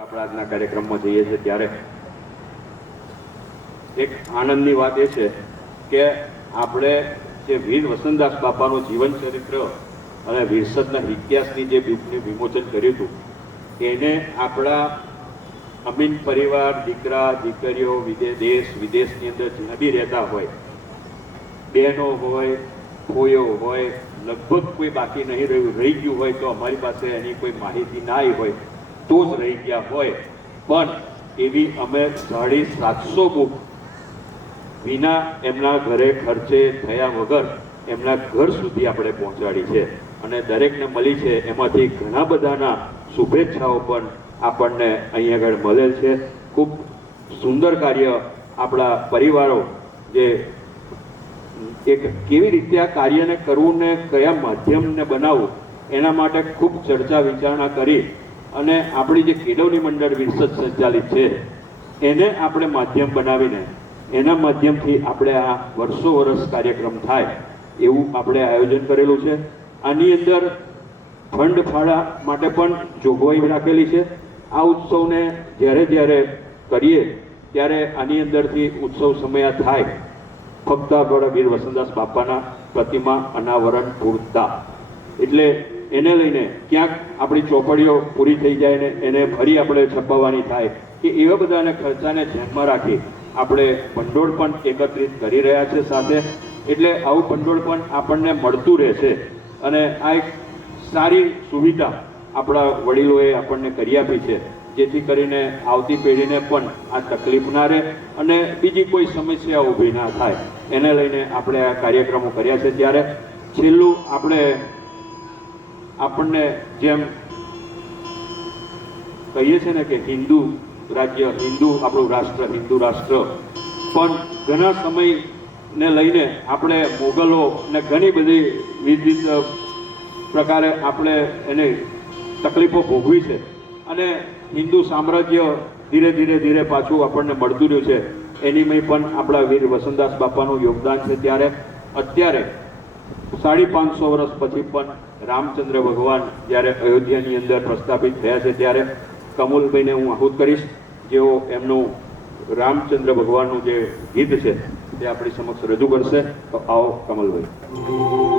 આપણા આજના કાર્યક્રમમાં જઈએ છીએ ત્યારે એક આનંદની વાત એ છે કે આપણે જે વીર વસંતદાસ બાપાનું જીવન ચરિત્ર અને વિરસદના ઇતિહાસની જે બુકનું વિમોચન કર્યું હતું એને આપણા અમીન પરિવાર, દીકરા દીકરીઓ, દેશ વિદેશની અંદર જ્યાં બી રહેતા હોય, બહેનો હોય, ફોઈઓ હોય, લગભગ કોઈ બાકી નહીં રહી ગયું હોય તો અમારી પાસે એની કોઈ માહિતી ના આવી હોય તો જ રહી ગયા હોય, પણ એવી અમે 750 બુક વિના એમના ઘરે ખર્ચે થયા વગર એમના ઘર સુધી આપણે પહોંચાડી છે અને દરેકને મળી છે. એમાંથી ઘણા બધાના શુભેચ્છાઓ પણ આપણને અહીં આગળ મળેલ છે. ખૂબ સુંદર કાર્ય આપણા પરિવારો જે એક કેવી રીતે આ કાર્યને કરવું ને કયા માધ્યમને બનાવવું એના માટે ખૂબ ચર્ચા વિચારણા કરી અને આપણી જે કેળવણી મંડળ વિરસદ સંચાલિત છે એને આપણે માધ્યમ બનાવીને એના માધ્યમથી આપણે આ વર્ષો કાર્યક્રમ થાય એવું આપણે આયોજન કરેલું છે. આની અંદર ફંડ ફાળા માટે પણ જોગવાઈ રાખેલી છે. આ ઉત્સવને જ્યારે કરીએ ત્યારે આની અંદરથી ઉત્સવ સમય થાય ફક્ત આપણા વીર વસંતદાસ બાપાના પ્રતિમા અનાવરણ પૂરતા, એટલે એને લઈને ક્યાંક આપણી ચોપડીઓ પૂરી થઈ જાય ને એને ફરી આપણે છપાવવાની થાય કે એવા બધાને ખર્ચાને ધ્યાનમાં રાખી આપણે ભંડોળ પણ એકત્રિત કરી રહ્યા છે સાથે. એટલે આવું ભંડોળ પણ આપણને મળતું રહેશે અને આ એક સારી સુવિધા આપણા વડીલોએ આપણને કરી આપી છે, જેથી કરીને આવતી પેઢીને પણ આ તકલીફ ના રહે અને બીજી કોઈ સમસ્યા ઊભી ના થાય. એને લઈને આપણે આ કાર્યક્રમો કર્યા છે. ત્યારે છેલ્લું આપણને જેમ કહીએ છીએ ને કે હિન્દુ રાજ્ય, આપણું રાષ્ટ્ર હિન્દુ રાષ્ટ્ર, પણ ઘણા સમયને લઈને આપણે મોગલો ને ઘણી બધી વિવિધ પ્રકારે આપણે એને તકલીફો ભોગવી છે અને હિન્દુ સામ્રાજ્ય ધીરે પાછું આપણને મળતું રહ્યું છે. એનીમાં પણ આપણા વીર વસંતદાસ બાપાનું યોગદાન છે. ત્યારે અત્યારે 550 વર્ષ પછી પણ રામચંદ્ર ભગવાન જ્યારે અયોધ્યાની અંદર પ્રસ્થાપિત થયા છે ત્યારે કમલભાઈને હું આહુત કરીશ, જેઓ એમનું રામચંદ્ર ભગવાનનું જે ગીત છે તે આપણી સમક્ષ રજૂ કરશે. તો આવો કમલભાઈ.